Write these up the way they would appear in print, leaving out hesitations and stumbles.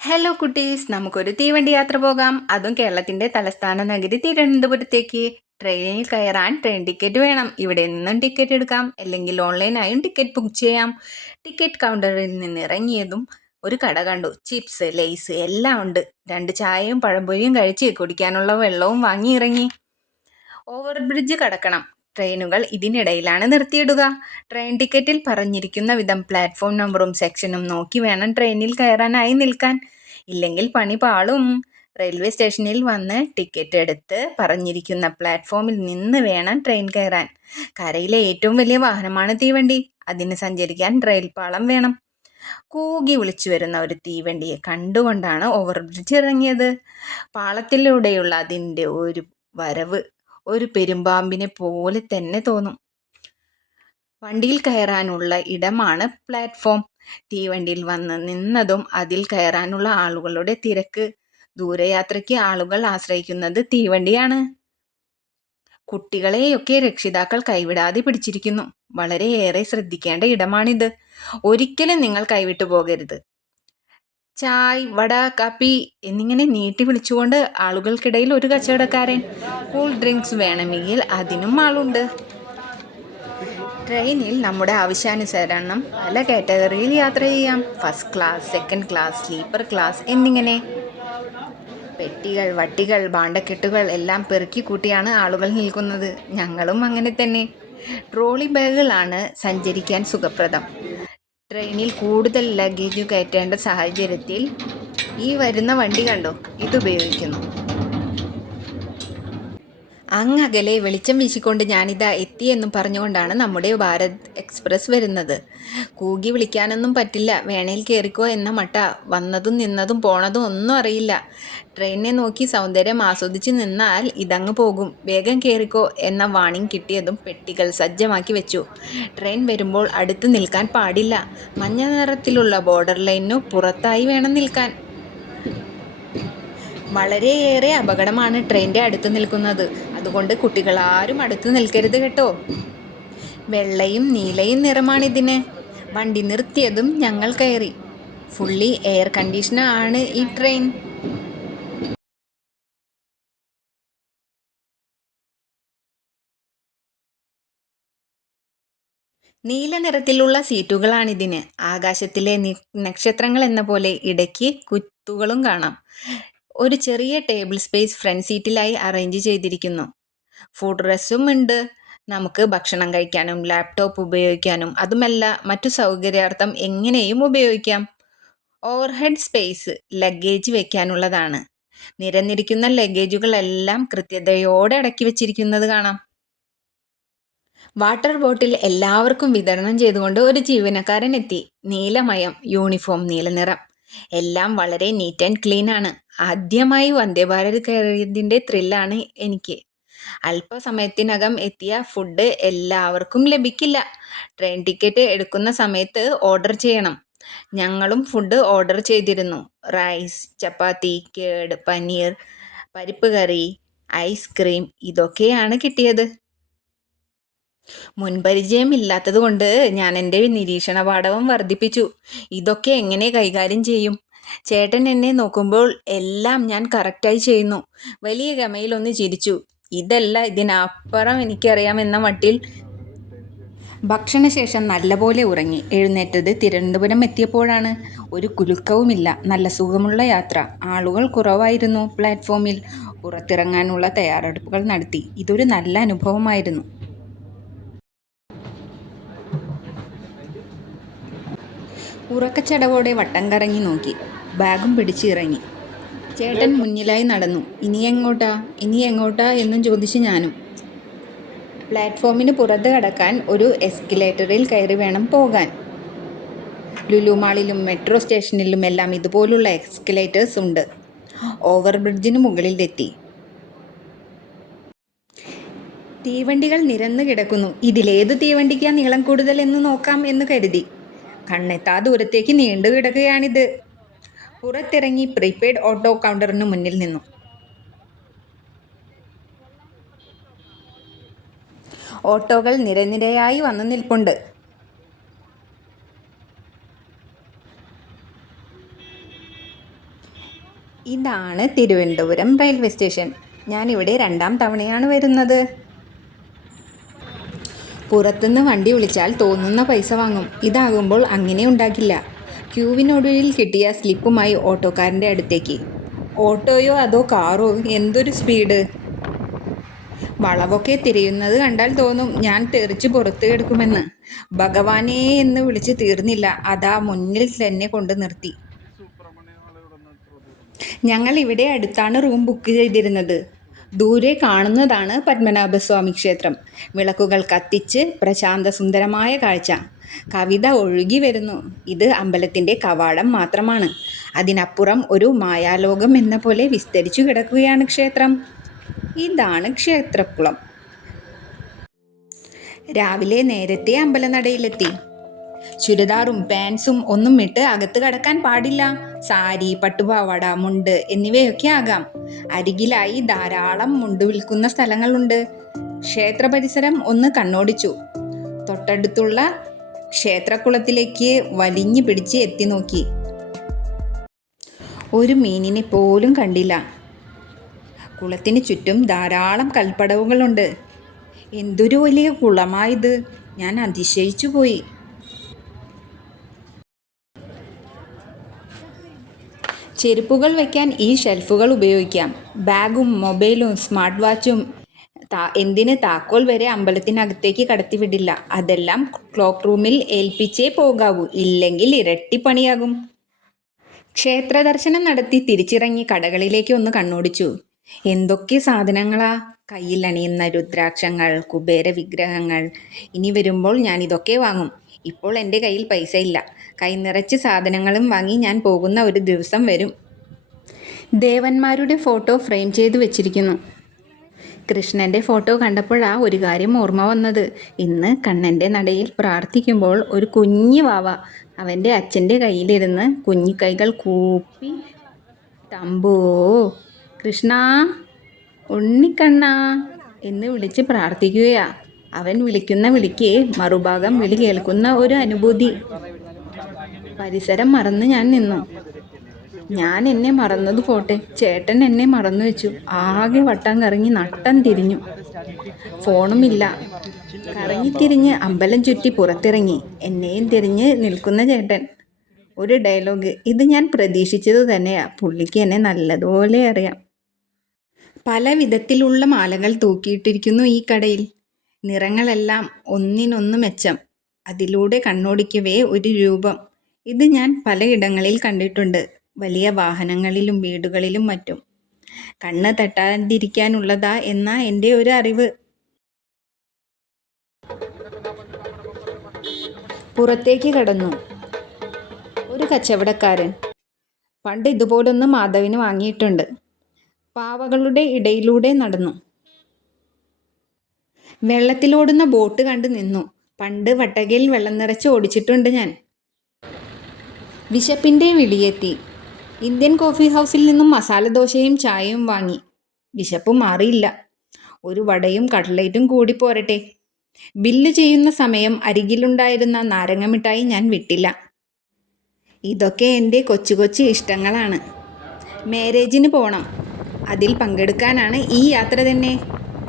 Hello കുട്ടീസ്, നമുക്കൊരു തീവണ്ടി യാത്ര പോകാം. അതും കേരളത്തിന്റെ തലസ്ഥാന നഗരി തിരുവനന്തപുരത്തേക്ക്. ട്രെയിനിൽ കയറാൻ ട്രെയിൻ ടിക്കറ്റ് വേണം. ഇവിടെ നിന്നും ടിക്കറ്റ് എടുക്കാം, അല്ലെങ്കിൽ ഓൺലൈനായും ടിക്കറ്റ് ബുക്ക് ചെയ്യാം. ടിക്കറ്റ് കൗണ്ടറിൽ നിന്ന് ഇറങ്ങിയതും ഒരു കട കണ്ടു. ചിപ്സ്, ലേസ് എല്ലാം ഉണ്ട്. 2 ചായയും പഴംപൊരിയും കഴിച്ച് കുടിക്കാനുള്ള വെള്ളവും വാങ്ങി ഇറങ്ങി. ഓവർ ബ്രിഡ്ജ് കടക്കണം. ട്രെയിനുകൾ ഇതിനിടയിലാണ് നിർത്തിയിടുക. ട്രെയിൻ ടിക്കറ്റിൽ പറഞ്ഞിരിക്കുന്ന വിധം പ്ലാറ്റ്ഫോം നമ്പറും സെക്ഷനും നോക്കി വേണം ട്രെയിനിൽ കയറാനായി നിൽക്കാൻ. ഇല്ലെങ്കിൽ പണി പാളും. റെയിൽവേ സ്റ്റേഷനിൽ വന്ന് ടിക്കറ്റ് എടുത്ത് പറഞ്ഞിരിക്കുന്ന പ്ലാറ്റ്ഫോമിൽ നിന്ന് വേണം ട്രെയിൻ കയറാൻ. കരയിലെ ഏറ്റവും വലിയ വാഹനമാണ് തീവണ്ടി. അതിന് സഞ്ചരിക്കാൻ റെയിൽ പാളം വേണം. കൂകി വിളിച്ചു വരുന്ന ഒരു തീവണ്ടിയെ കണ്ടുകൊണ്ടാണ് ഓവർ ബ്രിഡ്ജ് ഇറങ്ങിയത്. പാളത്തിലൂടെയുള്ള അതിൻ്റെ ഒരു വരവ് ഒരു പെരുമ്പാമ്പിനെ പോലെ തന്നെ തോന്നും. വണ്ടിയിൽ കയറാനുള്ള ഇടമാണ് പ്ലാറ്റ്ഫോം. തീവണ്ടിയിൽ വന്ന് നിന്നതും അതിൽ കയറാനുള്ള ആളുകളുടെ തിരക്ക്. ദൂരയാത്രയ്ക്ക് ആളുകൾ ആശ്രയിക്കുന്നത് തീവണ്ടിയാണ്. കുട്ടികളെയൊക്കെ രക്ഷിതാക്കൾ കൈവിടാതെ പിടിച്ചിരിക്കുന്നു. വളരെയേറെ ശ്രദ്ധിക്കേണ്ട ഇടമാണിത്. ഒരിക്കലും നിങ്ങൾ കൈവിട്ടു പോകരുത്. ചായ്, വട, കാപ്പി എന്നിങ്ങനെ നീട്ടി വിളിച്ചുകൊണ്ട് ആളുകൾക്കിടയിൽ ഒരു കച്ചവടക്കാരൻ. കൂൾ ഡ്രിങ്ക്സ് വേണമെങ്കിൽ അതിനും ആളുണ്ട്. ട്രെയിനിൽ നമ്മുടെ ആവശ്യാനുസരണം പല കാറ്റഗറിയിൽ യാത്ര ചെയ്യാം. First class, second class, sleeper class എന്നിങ്ങനെ. പെട്ടികൾ, വട്ടികൾ, ഭാണ്ഡക്കെട്ടുകൾ എല്ലാം പെറുക്കി കൂട്ടിയാണ് ആളുകൾ നിൽക്കുന്നത്. ഞങ്ങളും അങ്ങനെ തന്നെ. ട്രോളി ബാഗുകളാണ് സഞ്ചരിക്കാൻ സുഖപ്രദം. ട്രെയിനിൽ കൂടുതൽ ലഗേജ് കയറ്റേണ്ട സാഹചര്യത്തിൽ ഈ വരുന്ന വണ്ടി കണ്ടോ, ഇതുപയോഗിക്കുന്നു. അങ്ങകലെ വെളിച്ചം വീശിക്കൊണ്ട് ഞാനിതാ എത്തിയെന്നും പറഞ്ഞുകൊണ്ടാണ് നമ്മുടെ ഭാരത് എക്സ്പ്രസ് വരുന്നത്. കൂകി വിളിക്കാനൊന്നും പറ്റില്ല. വേണേൽ കയറിക്കോ എന്ന മട്ട. വന്നതും നിന്നതും പോണതും ഒന്നും അറിയില്ല. ട്രെയിനിനെ നോക്കി സൗന്ദര്യം ആസ്വദിച്ച് നിന്നാൽ ഇതങ്ങ് പോകും. വേഗം കയറിക്കോ എന്ന വാണിംഗ് കിട്ടിയതും പെട്ടികൾ സജ്ജമാക്കി വെച്ചു. ട്രെയിൻ വരുമ്പോൾ അടുത്ത് നിൽക്കാൻ പാടില്ല. മഞ്ഞ നിറത്തിലുള്ള ബോർഡർ ലൈനു പുറത്തായി വേണം നിൽക്കാൻ. വളരെയേറെ അപകടമാണ് ട്രെയിനിൻ്റെ അടുത്ത് നിൽക്കുന്നത്. അതുകൊണ്ട് കുട്ടികളാരും അടുത്ത് നിൽക്കരുത് കേട്ടോ. വെള്ളയും നീലയും നിറമാണിതിന്. വണ്ടി നിർത്തിയതും ഞങ്ങൾ കയറി. ഫുള്ളി എയർ കണ്ടീഷനർ ആണ് ഈ ട്രെയിൻ. നീല നിറത്തിലുള്ള സീറ്റുകളാണിതിന്. ആകാശത്തിലെ നക്ഷത്രങ്ങൾ എന്ന പോലെ ഇടയ്ക്ക് കുത്തുകളും കാണാം. ഒരു ചെറിയ ടേബിൾ സ്പേസ് ഫ്രണ്ട് സീറ്റിലായി അറേഞ്ച് ചെയ്തിരിക്കുന്നു. ഫുഡ് റെസ്റ്റും ഉണ്ട്. നമുക്ക് ഭക്ഷണം കഴിക്കാനും ലാപ്ടോപ്പ് ഉപയോഗിക്കാനും അതുമല്ല മറ്റു സൗകര്യാർത്ഥം എങ്ങനെയും ഉപയോഗിക്കാം. ഓവർഹെഡ് സ്പേസ് ലഗേജ് വയ്ക്കാനുള്ളതാണ്. നിരന്നിരിക്കുന്ന ലഗേജുകളെല്ലാം കൃത്യതയോടെ അടക്കി വച്ചിരിക്കുന്നത് കാണാം. വാട്ടർ ബോട്ടിൽ എല്ലാവർക്കും വിതരണം ചെയ്തുകൊണ്ട് ഒരു ജീവനക്കാരൻ എത്തി. നീലമയം യൂണിഫോം, നീല നിറം, എല്ലാം വളരെ നീറ്റ് ആൻഡ് ക്ലീൻ ആണ്. ആദ്യമായി വന്ദേ ഭാരത് കയറിയതിൻ്റെ ത്രില്ലാണ് എനിക്ക്. അല്പസമയത്തിനകം എത്തിയ ഫുഡ് എല്ലാവർക്കും ലഭിക്കില്ല. ട്രെയിൻ ടിക്കറ്റ് എടുക്കുന്ന സമയത്ത് ഓർഡർ ചെയ്യണം. ഞങ്ങളും ഫുഡ് ഓർഡർ ചെയ്തിരുന്നു. റൈസ്, ചപ്പാത്തി, കേട്, പനീർ, പരിപ്പ് കറി, ഐസ്ക്രീം ഇതൊക്കെയാണ് കിട്ടിയത്. മുൻപരിചയമില്ലാത്തത് കൊണ്ട് ഞാൻ എൻ്റെ നിരീക്ഷണ പാടവം വർദ്ധിപ്പിച്ചു. ഇതൊക്കെ എങ്ങനെ കൈകാര്യം ചെയ്യും? ചേട്ടൻ എന്നെ നോക്കുമ്പോൾ എല്ലാം ഞാൻ കറക്റ്റായി ചെയ്യുന്നു. വലിയ ഗമയിലൊന്ന് ചിരിച്ചു. ഇതല്ല, ഇതിനപ്പുറം എനിക്കറിയാമെന്ന മട്ടിൽ. ഭക്ഷണശേഷം നല്ലപോലെ ഉറങ്ങി. എഴുന്നേറ്റത് തിരുവനന്തപുരം എത്തിയപ്പോഴാണ്. ഒരു കുലുക്കവുമില്ല. നല്ല സുഖമുള്ള യാത്ര. ആളുകൾ കുറവായിരുന്നു പ്ലാറ്റ്ഫോമിൽ. പുറത്തിറങ്ങാനുള്ള തയ്യാറെടുപ്പുകൾ നടത്തി. ഇതൊരു നല്ല അനുഭവമായിരുന്നു. ഉറക്കച്ചടവോടെ വട്ടം കറങ്ങി നോക്കി. ബാഗും പിടിച്ച് ഇറങ്ങി. ചേട്ടൻ മുന്നിലായി നടന്നു. ഇനി എങ്ങോട്ടാ എന്നും ചോദിച്ച് ഞാനും. പ്ലാറ്റ്ഫോമിന് പുറത്ത് കടക്കാൻ ഒരു എസ്കലേറ്ററിൽ കയറി വേണം പോകാൻ. ലുലു മാളിലും മെട്രോ സ്റ്റേഷനിലും എല്ലാം ഇതുപോലുള്ള എസ്കലേറ്റേഴ്സ് ഉണ്ട്. ഓവർ ബ്രിഡ്ജിന് മുകളിലെത്തി. തീവണ്ടികൾ നിരന്ന് കിടക്കുന്നു. ഇതിലേതു തീവണ്ടിക്കാ നീളം കൂടുതൽ എന്ന് നോക്കാം എന്ന് കരുതി. കണ്ണെത്താ ദൂരത്തേക്ക് നീണ്ടു കിടക്കുകയാണിത്. പുറത്തിറങ്ങി പ്രീപെയ്ഡ് ഓട്ടോ കൗണ്ടറിന് മുന്നിൽ നിന്നു. ഓട്ടോകൾ നിരനിരയായി വന്നു നിൽപ്പുണ്ട്. ഇതാണ് തിരുവനന്തപുരം റെയിൽവേ സ്റ്റേഷൻ. ഞാനിവിടെ 2ാം തവണയാണ് വരുന്നത്. പുറത്തുനിന്ന് വണ്ടി വിളിച്ചാൽ തോന്നുന്ന പൈസ വാങ്ങും. ഇതാകുമ്പോൾ അങ്ങനെ ഉണ്ടാക്കില്ല. ക്യൂവിനൊടുവിൽ കിട്ടിയ സ്ലിപ്പുമായി ഓട്ടോക്കാരൻ്റെ അടുത്തേക്ക്. ഓട്ടോയോ അതോ കാറോ? എന്തൊരു സ്പീഡ്! വളവൊക്കെ തിരിയുന്നത് കണ്ടാൽ തോന്നും ഞാൻ തെറിച്ച് പുറത്ത് കിടക്കുമെന്ന്. ഭഗവാനേ എന്ന് വിളിച്ച് തീർന്നില്ല, അതാ മുന്നിൽ തന്നെ കൊണ്ട് നിർത്തി. ഞങ്ങൾ ഇവിടെ അടുത്താണ് റൂം ബുക്ക് ചെയ്തിരുന്നത്. ദൂരെ കാണുന്നതാണ് പത്മനാഭസ്വാമി ക്ഷേത്രം. വിളക്കുകൾ കത്തിച്ച് പ്രശാന്ത സുന്ദരമായ കാഴ്ച. കവിത ഒഴുകി വരുന്നു. ഇത് അമ്പലത്തിൻ്റെ കവാടം മാത്രമാണ്. അതിനപ്പുറം ഒരു മായാലോകം എന്ന പോലെ വിസ്തരിച്ചു കിടക്കുകയാണ് ക്ഷേത്രം. ഇതാണ് ക്ഷേത്രക്കുളം. രാവിലെ നേരത്തെ അമ്പലനടയിലെത്തി. ചുരിദാറും പാൻസും ഒന്നും ഇട്ട് അകത്ത് കടക്കാൻ പാടില്ല. സാരി, പട്ടുപാവാട, മുണ്ട് എന്നിവയൊക്കെ ആകാം. അരികിലായി ധാരാളം മുണ്ട് വിൽക്കുന്ന സ്ഥലങ്ങളുണ്ട്. ക്ഷേത്ര പരിസരം ഒന്ന് കണ്ണോടിച്ചു. തൊട്ടടുത്തുള്ള ക്ഷേത്രക്കുളത്തിലേക്ക് വലിഞ്ഞു പിടിച്ച് എത്തി നോക്കി. ഒരു മീനിനെ പോലും കണ്ടില്ല. കുളത്തിന് ചുറ്റും ധാരാളം കൽപ്പടവുകളുണ്ട്. എന്തൊരു വലിയ കുളമായത്! ഞാൻ അതിശയിച്ചു പോയി. ചെരുപ്പുകൾ വയ്ക്കാൻ ഈ ഷെൽഫുകൾ ഉപയോഗിക്കാം. ബാഗും മൊബൈലും സ്മാർട്ട് വാച്ചും എന്തിന് താക്കോൽ വരെ അമ്പലത്തിനകത്തേക്ക് കടത്തിവിടില്ല. അതെല്ലാം ക്ലോക്ക് റൂമിൽ ഏൽപ്പിച്ചേ പോകാവൂ, ഇല്ലെങ്കിൽ ഇരട്ടിപ്പണിയാകും. ക്ഷേത്ര ദർശനം നടത്തി തിരിച്ചിറങ്ങി കടകളിലേക്ക് ഒന്ന് കണ്ണോടിച്ചു. എന്തൊക്കെ സാധനങ്ങളാ! കയ്യിൽ അണിയുന്ന രുദ്രാക്ഷങ്ങൾ, കുബേര വിഗ്രഹങ്ങൾ. ഇനി വരുമ്പോൾ ഞാൻ ഇതൊക്കെ വാങ്ങും. ഇപ്പോൾ എൻ്റെ കയ്യിൽ പൈസ ഇല്ല. കൈ നിറച്ച് സാധനങ്ങളും വാങ്ങി ഞാൻ പോകുന്ന ഒരു ദിവസം വരും. ദേവന്മാരുടെ ഫോട്ടോ ഫ്രെയിം ചെയ്ത് വെച്ചിരിക്കുന്നു. കൃഷ്ണൻ്റെ ഫോട്ടോ കണ്ടപ്പോഴാ ഒരു കാര്യം ഓർമ്മ വന്നത്. ഇന്ന് കണ്ണൻ്റെ നടയിൽ പ്രാർത്ഥിക്കുമ്പോൾ ഒരു കുഞ്ഞു വാവ അവൻ്റെ അച്ഛൻ്റെ കയ്യിലിരുന്ന് കുഞ്ഞിക്കൈകൾ കൂപ്പി തമ്പോ കൃഷ്ണ, ഉണ്ണിക്കണ്ണ എന്ന് വിളിച്ച് പ്രാർത്ഥിക്കുകയാ. അവൻ വിളിക്കുന്ന വിളിക്ക് മറുഭാഗം വിളി കേൾക്കുന്ന ഒരു അനുഭൂതി. പരിസരം മറന്ന് ഞാൻ നിന്നു. ഞാൻ എന്നെ മറന്നത് പോട്ടെ, ചേട്ടൻ എന്നെ മറന്നു വെച്ചു. ആകെ വട്ടം കറങ്ങി നട്ടം തിരിഞ്ഞു. ഫോണുമില്ല. കറങ്ങിത്തിരിഞ്ഞ് അമ്പലം ചുറ്റി പുറത്തിറങ്ങി. എന്നെയും തിരിഞ്ഞ് നിൽക്കുന്ന ചേട്ടൻ. ഒരു ഡയലോഗ്. ഇത് ഞാൻ പ്രതീക്ഷിച്ചത് തന്നെയാ. പുള്ളിക്ക് എന്നെ നല്ലതുപോലെ അറിയാം. പല വിധത്തിലുള്ള മാലകൾ തൂക്കിയിട്ടിരിക്കുന്നു ഈ കടയിൽ. നിറങ്ങളെല്ലാം ഒന്നിനൊന്ന് മെച്ചം. അതിലൂടെ കണ്ണോടിക്കവേ ഒരു രൂപം. ഇത് ഞാൻ പലയിടങ്ങളിൽ കണ്ടിട്ടുണ്ട്. വലിയ വാഹനങ്ങളിലും വീടുകളിലും മറ്റും. കണ്ണ് തട്ടാതിരിക്കാനുള്ളതാ എന്നാ എൻ്റെ ഒരു അറിവ്. പുറത്തേക്ക് കടന്നു. ഒരു കച്ചവടക്കാരൻ. പണ്ട് ഇതുപോലൊന്ന് മാധവിന് വാങ്ങിയിട്ടുണ്ട്. പാവകളുടെ ഇടയിലൂടെ നടന്നു. വെള്ളത്തിലോടുന്ന ബോട്ട് കണ്ട് നിന്നു. പണ്ട് വട്ടകയിൽ വെള്ളം നിറച്ച് ഓടിച്ചിട്ടുണ്ട് ഞാൻ. വിശപ്പിൻ്റെ വിളിയെത്തി. ഇന്ത്യൻ കോഫി ഹൗസിൽ നിന്നും മസാല ദോശയും ചായയും വാങ്ങി. വിശപ്പ് മാറിയില്ല. ഒരു വടയും കട്ട്ലേറ്റും കൂടി പോരട്ടെ. ബില്ല് ചെയ്യുന്ന സമയം അരികിലുണ്ടായിരുന്ന നാരങ്ങ മിഠായി ഞാൻ വിട്ടില്ല. ഇതൊക്കെ എൻ്റെ കൊച്ചു കൊച്ചു ഇഷ്ടങ്ങളാണ്. മാരേജിന് പോകണം. അതിൽ പങ്കെടുക്കാനാണ് ഈ യാത്ര തന്നെ.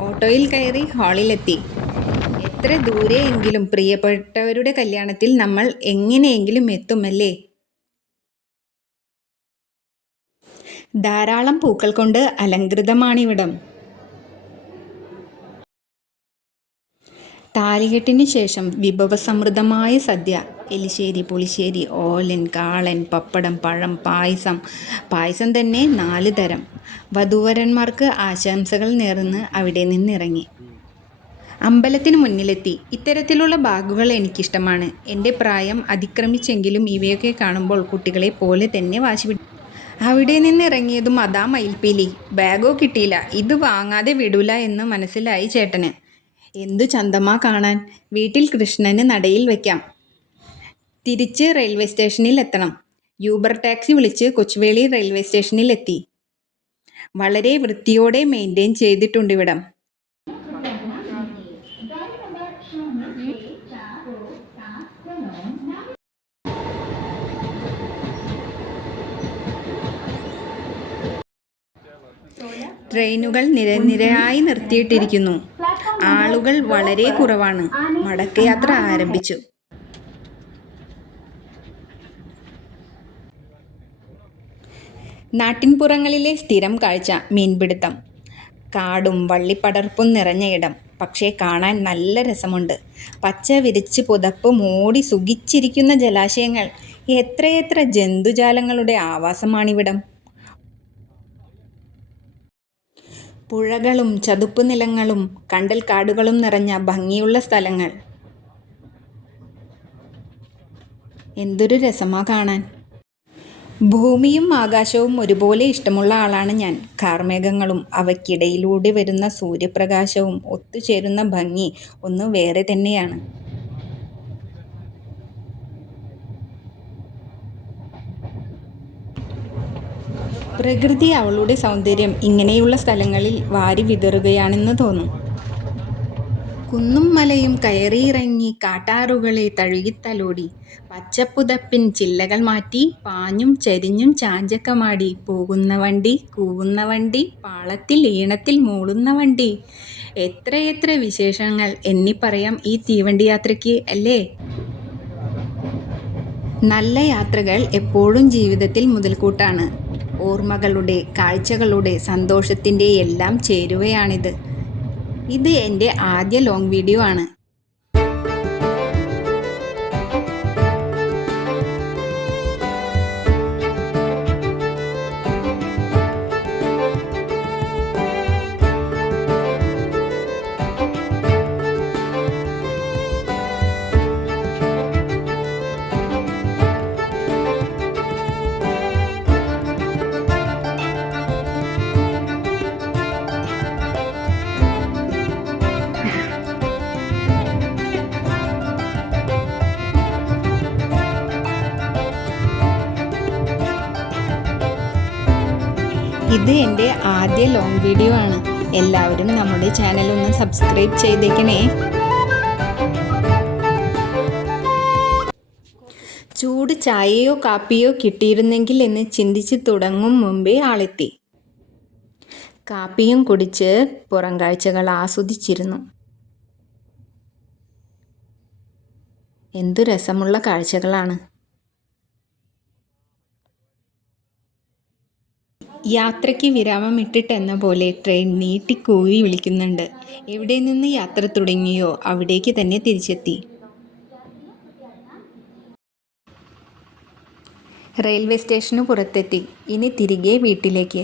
ഓട്ടോയിൽ കയറി ഹാളിലെത്തി. എത്ര ദൂരെയെങ്കിലും പ്രിയപ്പെട്ടവരുടെ കല്യാണത്തിൽ നമ്മൾ എങ്ങനെയെങ്കിലും എത്തുമല്ലേ. ധാരാളം പൂക്കൾ കൊണ്ട് അലങ്കൃതമാണിവിടം. താലികെട്ടിന് ശേഷം വിഭവസമൃദ്ധമായ സദ്യ. എലിശ്ശേരി, പുളിശ്ശേരി, ഓലൻ, കാളൻ, പപ്പടം, പഴം, പായസം തന്നെ 4 തരം. വധൂവരന്മാർക്ക് ആശംസകൾ നേർന്ന് അവിടെ നിന്നിറങ്ങി. അമ്പലത്തിന് മുന്നിലെത്തി. ഇത്തരത്തിലുള്ള ബാഗുകൾ എനിക്കിഷ്ടമാണ്. എൻ്റെ പ്രായം അതിക്രമിച്ചെങ്കിലും ഇവയൊക്കെ കാണുമ്പോൾ കുട്ടികളെ പോലെ തന്നെ വാശി പിടിക്കും. അവിടെ നിന്നിറങ്ങിയതും അതാ മയിൽപ്പീലി. ബാഗോ കിട്ടിയില്ല. ഇത് വാങ്ങാതെ വിടൂല എന്ന് മനസ്സിലായി ചേട്ടന്. എന്തു ചന്തമാ കാണാൻ. വീട്ടിൽ കൃഷ്ണന് നടയിൽ വയ്ക്കാം. തിരിച്ച് റെയിൽവേ സ്റ്റേഷനിൽ എത്തണം. യൂബർ ടാക്സി വിളിച്ച് കൊച്ചുവേളി റെയിൽവേ സ്റ്റേഷനിൽ എത്തി. വളരെ വൃത്തിയോടെ മെയിൻറ്റെയിൻ ചെയ്തിട്ടുണ്ട് ഇവിടം. ട്രെയിനുകൾ നിരനിരയായി നിർത്തിയിട്ടിരിക്കുന്നു. ആളുകൾ വളരെ കുറവാണ്. മടക്കയാത്ര ആരംഭിച്ചു. നാട്ടിൻപുറങ്ങളിലെ സ്ഥിരം കാഴ്ച മീൻപിടുത്തം. കാടും വള്ളിപ്പടർപ്പും നിറഞ്ഞ ഇടം. പക്ഷേ കാണാൻ നല്ല രസമുണ്ട്. പച്ച വിരിച്ച് പുതപ്പ് മൂടി സുഖിച്ചിരിക്കുന്ന ജലാശയങ്ങൾ. എത്രയെത്ര ജന്തുജാലങ്ങളുടെ ആവാസമാണിവിടം. പുഴകളും ചതുപ്പുനിലങ്ങളും കണ്ടൽക്കാടുകളും നിറഞ്ഞ ഭംഗിയുള്ള സ്ഥലങ്ങൾ. എന്തൊരു രസമാ കാണാൻ. ഭൂമിയും ആകാശവും ഒരുപോലെ ഇഷ്ടമുള്ള ആളാണ് ഞാൻ. കാർമേഘങ്ങളും അവയ്ക്കിടയിലൂടെ വരുന്ന സൂര്യപ്രകാശവും ഒത്തുചേരുന്ന ഭംഗി ഒന്ന് വേറെ തന്നെയാണ്. പ്രകൃതി അവളുടെ സൗന്ദര്യം ഇങ്ങനെയുള്ള സ്ഥലങ്ങളിൽ വാരി വിതറുകയാണെന്ന് തോന്നും. കുന്നും മലയും കയറിയിറങ്ങി കാട്ടാറുകളെ തഴുകിത്തലോടി, പച്ചപ്പുതപ്പിൻ ചില്ലകൾ മാറ്റി, പാഞ്ഞും ചരിഞ്ഞും ചാഞ്ചക്കമാടി, പോകുന്ന വണ്ടി, കൂവുന്ന വണ്ടി, പാളത്തിൽ ഈണത്തിൽ മൂളുന്ന വണ്ടി. എത്രയെത്ര വിശേഷങ്ങൾ എണ്ണിപ്പറയാം ഈ തീവണ്ടി യാത്രയ്ക്ക്, അല്ലേ? നല്ല യാത്രകൾ എപ്പോഴും ജീവിതത്തിൽ മുതൽക്കൂട്ടാണ്. ഓർമ്മകളുടെ, കാഴ്ചകളുടെ, സന്തോഷത്തിൻ്റെ എല്ലാം ചേരുവയാണിത്. ഇത് എൻ്റെ ആദ്യ ലോങ് വീഡിയോ ആണ്. ഇത് എൻ്റെ ആദ്യ ലോങ് വീഡിയോ ആണ്. എല്ലാവരും നമ്മുടെ ചാനൽ ഒന്ന് സബ്സ്ക്രൈബ് ചെയ്തേക്കണേ. ചൂട് ചായയോ കാപ്പിയോ കിട്ടിയിരുന്നെങ്കിൽ എന്ന് ചിന്തിച്ച് തുടങ്ങും മുമ്പേ ആളെത്തി. കാപ്പിയും കുടിച്ച് പുറം കാഴ്ചകൾ ആസ്വദിച്ചിരുന്നു. എന്തു രസമുള്ള കാഴ്ചകളാണ്. യാത്രയ്ക്ക് വിരാമമിട്ടിട്ടെന്ന പോലെ ട്രെയിൻ നീട്ടിക്കൂവി വിളിക്കുന്നുണ്ട്. എവിടെ നിന്ന് യാത്ര തുടങ്ങിയോ അവിടേക്ക് തന്നെ തിരിച്ചെത്തി. റെയിൽവേ സ്റ്റേഷന് പുറത്തെത്തി. ഇനി തിരികെ വീട്ടിലേക്ക്.